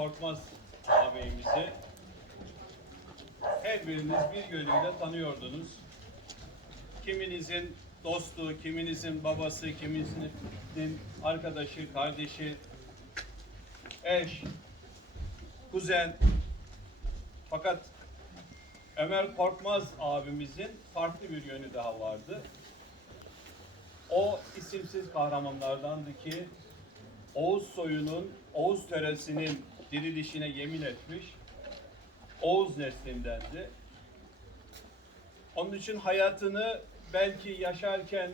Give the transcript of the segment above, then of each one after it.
Korkmaz ağabeyimizi her biriniz bir yönüyle tanıyordunuz. Kiminizin dostu, kiminizin babası, kiminizin arkadaşı, kardeşi, eş, kuzen. Fakat Ömer Korkmaz abimizin farklı bir yönü daha vardı. O isimsiz kahramanlardandı ki Oğuz soyunun, Oğuz töresinin dirilişine yemin etmiş. Oğuz neslindendi. Onun için hayatını belki yaşarken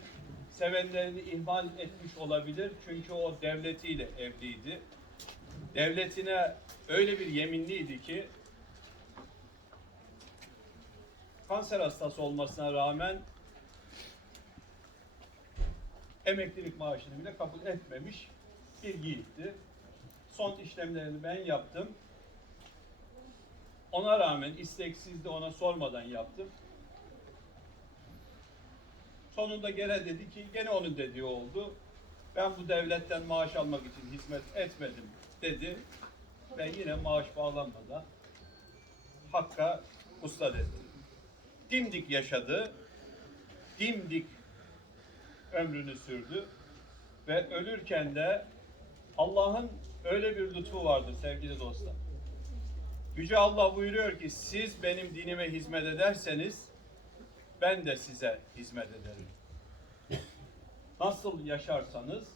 sevenlerini ihmal etmiş olabilir. Çünkü o devletiyle evliydi. Devletine öyle bir yeminliydi ki kanser hastası olmasına rağmen emeklilik maaşını bile kabul etmemiş bir yiğitti. Son işlemlerini ben yaptım. Ona rağmen isteksiz de ona sormadan yaptım. Sonunda gene dedi ki gene onun dediği oldu. Ben bu devletten maaş almak için hizmet etmedim dedi. Ve yine maaş bağlanmadan Hakk'a usta dedi. Dimdik yaşadı. Dimdik ömrünü sürdü. Ve ölürken de Allah'ın öyle bir lütfu vardır sevgili dostlar. Yüce Allah buyuruyor ki siz benim dinime hizmet ederseniz ben de size hizmet ederim. Nasıl yaşarsanız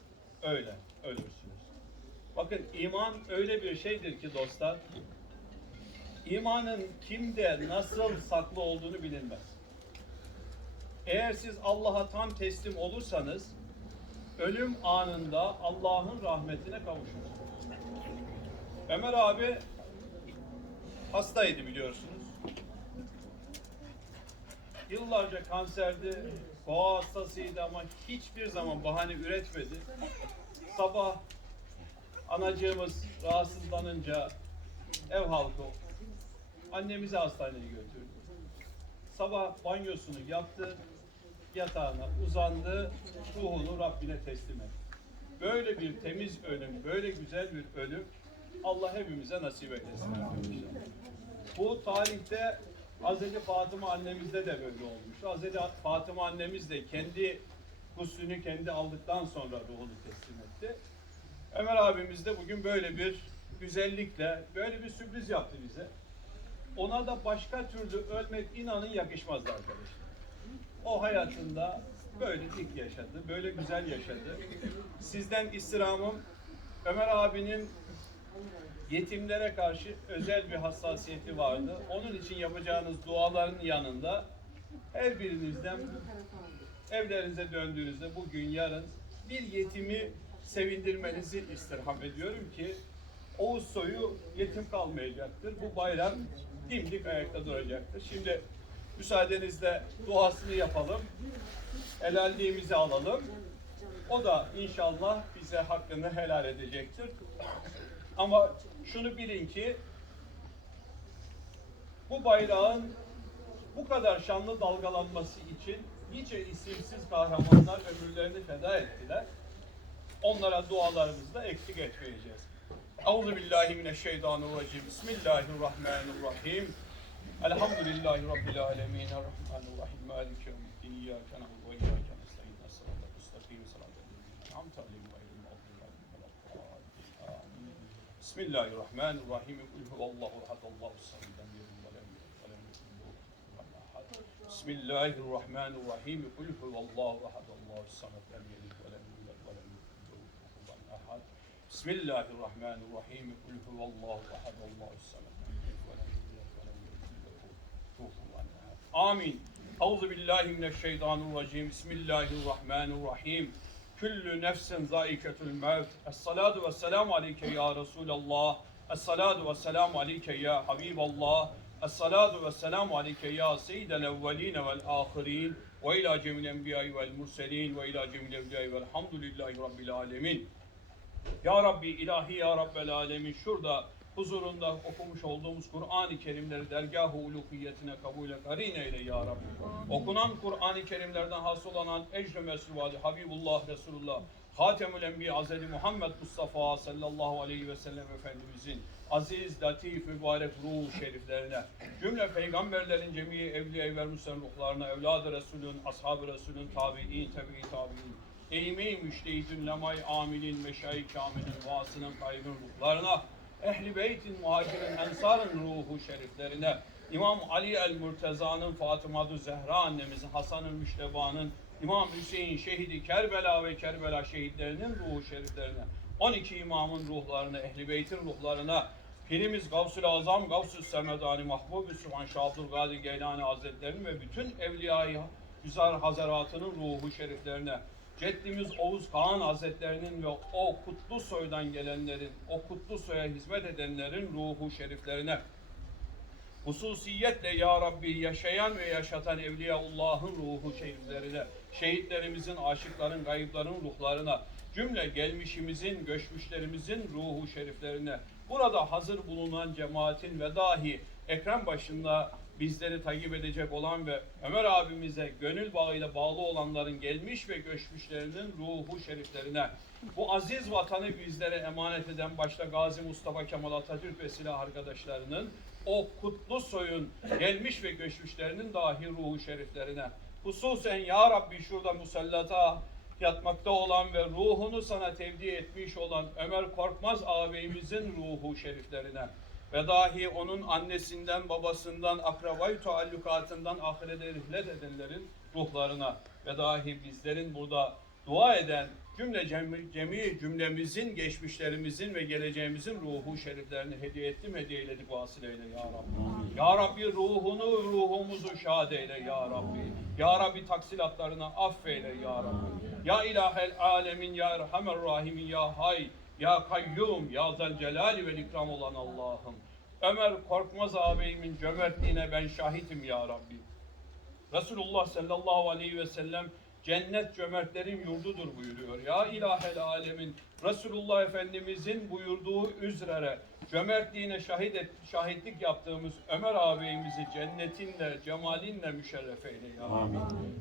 öyle ölürsünüz. Bakın iman öyle bir şeydir ki dostlar. İmanın kimde nasıl saklı olduğunu bilinmez. Eğer siz Allah'a tam teslim olursanız ölüm anında Allah'ın rahmetine kavuşursunuz. Ömer abi hastaydı biliyorsunuz. Yıllarca kanserdi, boğa hastasıydı ama hiçbir zaman bahane üretmedi. Sabah anacığımız rahatsızlanınca ev halkı annemizi hastaneye götürdü. Sabah banyosunu yaptı, yatağına uzandı, ruhunu Rabbine teslim etti. Böyle bir temiz ölüm, böyle güzel bir ölüm Allah hepimize nasip eylesin arkadaşlar. Bu tarihte Hazreti Fatıma annemizde de böyle olmuş. Hazreti Fatıma annemiz de kendi guslünü kendi aldıktan sonra ruhunu teslim etti. Ömer abimiz de bugün böyle bir güzellikle, böyle bir sürpriz yaptı bize. Ona da başka türlü ölmek inanın yakışmazdı arkadaşlar. O hayatında böyle dik yaşadı, böyle güzel yaşadı. Sizden istirhamım Ömer abinin yetimlere karşı özel bir hassasiyeti vardı. Onun için yapacağınız duaların yanında her birinizden evlerinize döndüğünüzde bugün yarın bir yetimi sevindirmenizi istirham ediyorum ki Oğuz soyu yetim kalmayacaktır. Bu bayrak dimdik ayakta duracaktır. Şimdi müsaadenizle duasını yapalım. Helalliğimizi alalım. O da inşallah bize hakkını helal edecektir. Ama şunu bilin ki bu bayrağın bu kadar şanlı dalgalanması için nice isimsiz kahramanlar ömürlerini feda ettiler. Onlara dualarımızda eksik etmeyeceğiz. Euzu billahi mineşşeytanirracim. Bismillahirrahmanirrahim. Elhamdülillahi rabbil alamin. Errahmanirrahim. Maliki yevmiddin. İyyake na'budu ve iyyake nestaîn. Sıratal mustakîm. Sıratal lezîne en'amte aleyhim. Bismillahirrahmanirrahim. Kul huvallahu ehad. Allahu samed. Lem yelid ve lem yulad ve lem yekun lahu ahad. Bismillahirrahmanirrahim. Kul huvallahu ehad. Allahu samed. Lem yelid ve lem yulad ve lem yekun lahu ahad. Bismillahirrahmanirrahim. Kul huvallahu ehad. Allahu samed. Lem yelid ve lem yulad ve lem yekun lahu ahad. Amin. Euzu billahi mineşşeytanirracim. Bismillahirrahmanirrahim. Küllü nefsin zaiketül mevt. Es-salatu ve selamu aleyke ya Resulallah. Es-salatu ve selamu aleyke ya Habiballah. Es-salatu ve selamu aleyke ya seyyidel evveline vel ahirin. Ve ila cemil enbiyayı vel murselin. Ve ila cemil evliyayı velhamdülillahi rabbil alemin. Ya Rabbi, ilahi ya Rabbel alemin şurada huzurunda okumuş olduğumuz Kur'an-ı Kerimleri dergah-ı uluhiyetine kabule karin eyle ya Rabbi. Okunan Kur'an-ı Kerimlerden hasıl olan mesruvali Habibullah Resulullah Hatemül Enbiya Hazreti Muhammed Mustafa sallallahu aleyhi ve sellem Efendimizin aziz, latif, mübarek ruh şeriflerine, cümle peygamberlerin cemiyi evliya ve müslim ruhlarına, evladı Resulün, ashab-ı Resulün, tabi'in, tebi tabi'in, eğimi müştehidün, lemay amilin, meşayi kamilin, vasının, kaybın ruhlarına, ehli beytin, muhacirin, ensarın ruhu şeriflerine, İmam Ali el-Murteza'nın, Fatıma-ı Zehra annemizin, Hasan-ı Müşteba'nın, İmam Hüseyin şehidi Kerbela ve Kerbela şehitlerinin ruhu şeriflerine, 12 imamın ruhlarına, ehli beytin ruhlarına, Pirimiz Gavsül Azam, Gavsül Semedani, Mahbub-ü Sübhan Şah Geylani Hazretleri'nin ve bütün Evliya-i Güzar Hazaratının ruhu şeriflerine, Ceddimiz Oğuz Kağan Hazretlerinin ve o kutlu soydan gelenlerin, o kutlu soya hizmet edenlerin ruhu şeriflerine, hususiyetle Ya Rabbi yaşayan ve yaşatan Evliyaullah'ın ruhu şeriflerine, şehitlerimizin, aşıkların, gayıpların ruhlarına, cümle gelmişimizin, göçmüşlerimizin ruhu şeriflerine, burada hazır bulunan cemaatin ve dahi ekran başında bizleri takip edecek olan ve Ömer abimize gönül bağıyla bağlı olanların gelmiş ve göçmüşlerinin ruhu şeriflerine, bu aziz vatanı bizlere emanet eden başta Gazi Mustafa Kemal Atatürk ve silah arkadaşlarının o kutlu soyun gelmiş ve göçmüşlerinin dahi ruhu şeriflerine, hususen Ya Rabbi şurada musallata yatmakta olan ve ruhunu sana tevdi etmiş olan Ömer Korkmaz ağabeyimizin ruhu şeriflerine ve dahi onun annesinden, babasından, akrabayı taallukatından ahirete rihlet edenlerin ruhlarına ve dahi bizlerin burada dua eden cümle cemi, cemi cümlemizin, geçmişlerimizin ve geleceğimizin ruhu şeriflerini hediye ettim, hediye eyledik vasileyle ya Rabbi. Ya Rabbi ruhunu, ruhumuzu şad eyle ya Rabbi. Ya Rabbi taksilatlarını affeyle ya Rabbi. Ya ilahel alemin, ya erhamer rahimin, ya hay, ya kayyum, ya zel celali ve ikram olan Allah'ım. Ömer Korkmaz ağabeyimin cömertliğine ben şahitim ya Rabbi. Resulullah sallallahu aleyhi ve sellem cennet cömertlerin yurdudur buyuruyor. Ya ilahel alemin Resulullah Efendimizin buyurduğu üzere cömertliğine şahit et, şahitlik yaptığımız Ömer ağabeyimizi cennetinle, cemalinle müşerref eyle ya Rabbi.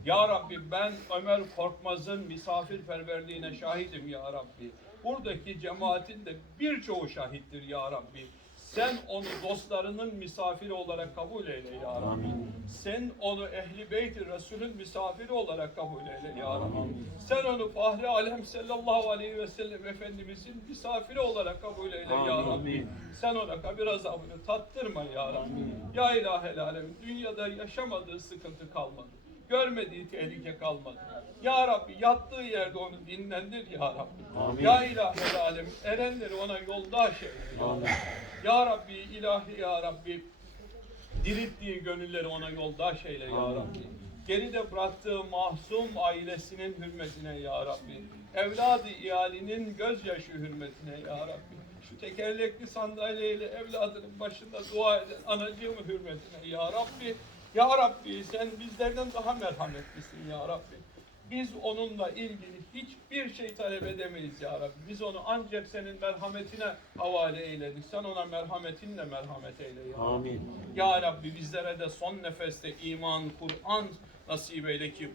Ya Rabbi ben Ömer Korkmaz'ın misafirperverliğine şahidim ya Rabbi. Buradaki cemaatin de birçoğu şahittir ya Rabbi. Sen onu dostlarının misafiri olarak kabul eyle ya Rabbi. Sen onu ehli beyti Resulün misafiri olarak kabul eyle ya Rabbi. Sen onu Fahri Alem sallallahu aleyhi ve sellem Efendimizin misafiri olarak kabul eyle ya Rabbi. Sen ona kabir azabını tattırma ya Rabbi. Ya ilahel alem dünyada yaşamadığı sıkıntı kalmadı. Görmediği tehlike kalmadı. Ya Rabbi yattığı yerde onu dinlendir ya Rabbi. Ya ilahel alem erenleri ona yoldaş eyle ya Rabbi. Ya Rabbi ilahi ya Rabbi dirilttiği gönülleri ona yoldaş eyle ya Rabbi. Geride bıraktığı mahzum ailesinin hürmetine ya Rabbi. Evladı iyalinin gözyaşı hürmetine ya Rabbi. Şu tekerlekli sandalyeyle evladının başında dua eden anacığımın hürmetine ya Rabbi. Ya Rabbi sen bizlerden daha merhametlisin ya Rabbi. Biz onunla ilgili hiçbir şey talep edemeyiz ya Rabbi. Biz onu ancak senin merhametine havale eyledik. Sen ona merhametinle merhamet eyle ya Rabbi. Amin. Ya Rabbi bizlere de son nefeste iman, Kur'an nasip eyle ki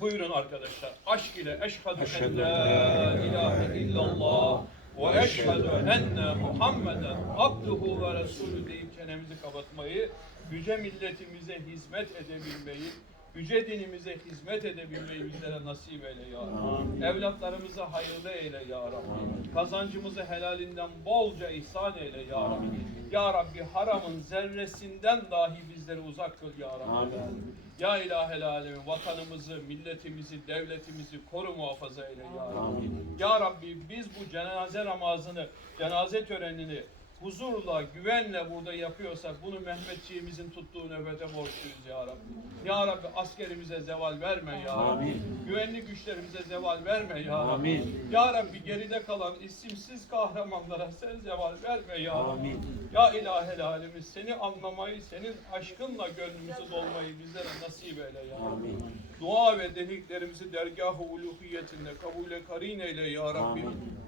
Buyurun arkadaşlar. Aşk ile eşhedü en la ilahe illallah ve eşhedü enne Muhammeden abduhu ve resulü deyip çenemizi kapatmayı, yüce milletimize hizmet edebilmeyi, yüce dinimize hizmet edebilmeyi bizlere nasip eyle ya Rabbi. Evlatlarımıza hayırlı eyle ya Rabbi. Kazancımızı helalinden bolca ihsan eyle ya Rabbi. Ya Rabbi haramın zerresinden dahi bizleri uzak kıl ya Rabbi. Amin. Ya ilahel alemin vatanımızı, milletimizi, devletimizi koru muhafaza eyle ya Rabbi. Amin. Ya Rabbi biz bu cenaze namazını, cenaze törenini huzurla, güvenle burada yapıyorsak bunu Mehmetçiğimizin tuttuğu nöbete borçluyuz ya Rabbi. Ya Rabbi askerimize zeval verme ya Rabbi. Amin. Güvenlik güçlerimize zeval verme ya Rabbi. Amin. Ya Rabbi geride kalan isimsiz kahramanlara sen zeval verme ya Rabbi. Amin. Ya ilahel alemiz seni anlamayı, senin aşkınla gönlümüzü dolmayı bizlere nasip eyle ya Rabbi. Amin. Dua ve dediklerimizi dergah-ı uluhiyetinde kabule karin eyle ya Rabbi. Amin.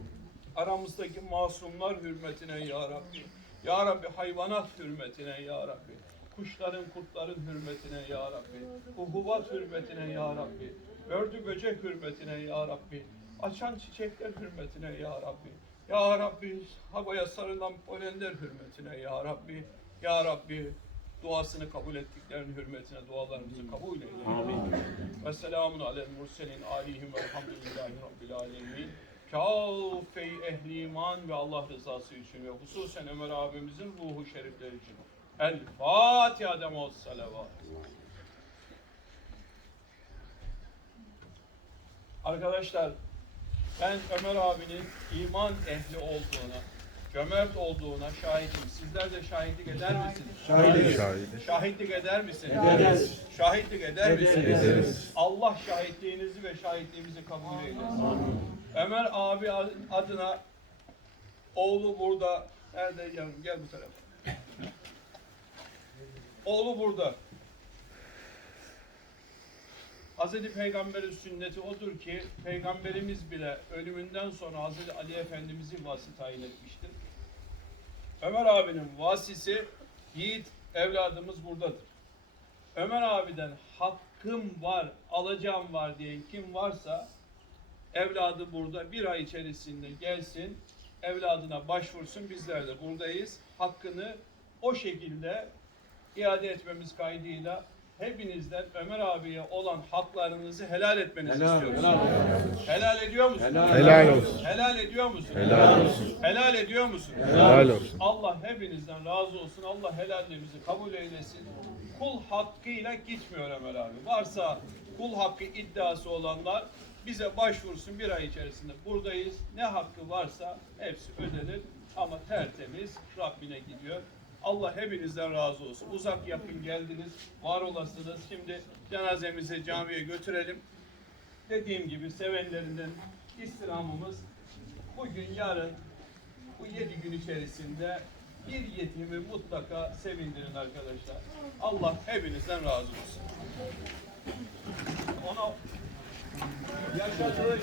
Aramızdaki masumlar hürmetine ya Rabbi. Ya Rabbi hayvanat hürmetine ya Rabbi. Kuşların, kurtların hürmetine ya Rabbi. Hububat hürmetine ya Rabbi. Ördü böcek hürmetine ya Rabbi. açan çiçekler hürmetine ya Rabbi. Ya Rabbi havaya sarılan polenler hürmetine ya Rabbi. Ya Rabbi duasını kabul ettiklerinin hürmetine dualarımızı kabul eyle. Amin. Ve selamun alel murselin alihim velhamdülillahi rabbil alemin. Kâfey ehli iman ve Allah rızası için ve hususen Ömer abimizin ruhu şerifleri için. El Fatiha demos. Arkadaşlar ben Ömer abinin iman ehli olduğuna, cömert olduğuna şahidim. Sizler de şahitlik eder misiniz? Şahidiz. Şahitlik eder misiniz? Ederiz. Şahitlik eder misiniz? Ederiz. Allah şahitliğinizi ve şahitliğimizi kabul eylesin. Ömer abi adına oğlu burada. Nerede yavrum? Gel bu tarafa. Oğlu burada. Hazreti Peygamber'in sünneti odur ki Peygamberimiz bile ölümünden sonra Hazreti Ali Efendimiz'i vasi tayin etmiştir. Ömer abinin vasisi Yiğit evladımız buradadır. Ömer abiden hakkım var, alacağım var diyen kim varsa evladı burada bir ay içerisinde gelsin, evladına başvursun. Bizler de buradayız. Hakkını o şekilde iade etmemiz kaydıyla hepinizden Ömer abiye olan haklarınızı helal etmenizi Helal, istiyoruz. helal Helal ediyor musunuz? Helal. Helal olsun. Helal ediyor musunuz? Helal olsun. Helal ediyor musunuz? Helal olsun. Allah hepinizden razı olsun. Allah helalliğimizi kabul eylesin. Kul hakkıyla gitmiyor Ömer abi. Varsa kul hakkı iddiası olanlar bize başvursun bir ay içerisinde. Buradayız. Ne hakkı varsa hepsi ödenir. Ama tertemiz Rabbine gidiyor. Allah hepinizden razı olsun. Uzak yakın geldiniz. Var olasınız. Şimdi cenazemizi camiye götürelim. Dediğim gibi sevenlerinden istirhamımız bugün yarın bu yedi gün içerisinde bir yetimi mutlaka sevindirin arkadaşlar. Allah hepinizden razı olsun. Ona yaşadığı